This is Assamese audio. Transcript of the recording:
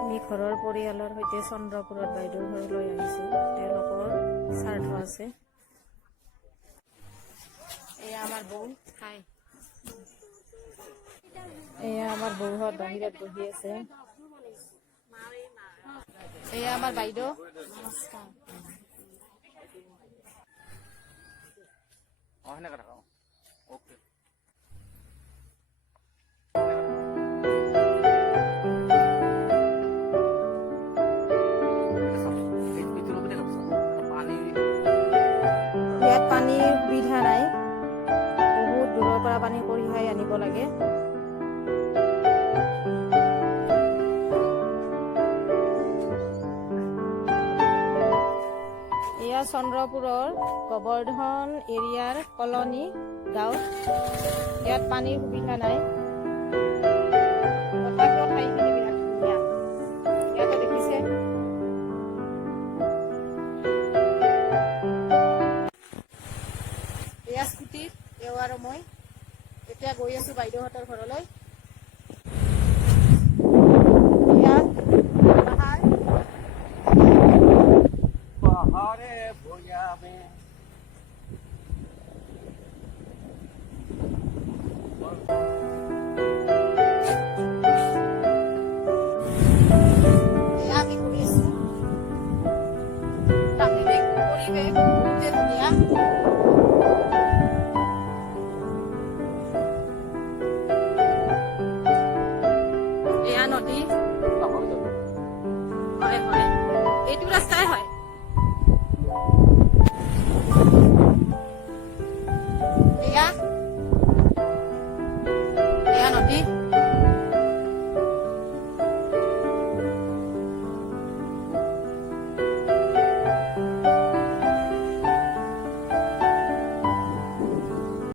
আমি ঘৰৰ পৰিয়ালৰ সৈতে চন্দ্ৰপুৰত বাইদেউৰ ঘৰলৈ আহিছোঁ। তেওঁলোকৰ শ্ৰাদ্ধ আছে। এয়া আমাৰ বৌ। এয়া আমাৰ বৌহঁত বাহিৰত বহি আছে। এয়া আমাৰ বাইদেউ। নমস্কাৰ। ইয়াত পানীৰ সুবিধা নাই, বহুত দূৰৰ পৰা পানী কঢ়িয়াই আনিব লাগে। এয়া চন্দ্ৰপুৰৰ গোবৰ্ধন এৰিয়াৰ কলনী গাঁও। ইয়াত পানীৰ সুবিধা নাই, তথাপিও ঠাইখিনি বিৰাট ধুনীয়া। ইয়াতে দেখিছে এয়া স্কুটিত, এওঁ আৰু মই এতিয়া গৈ আছো বাইদেউহঁতৰ ঘৰলৈ।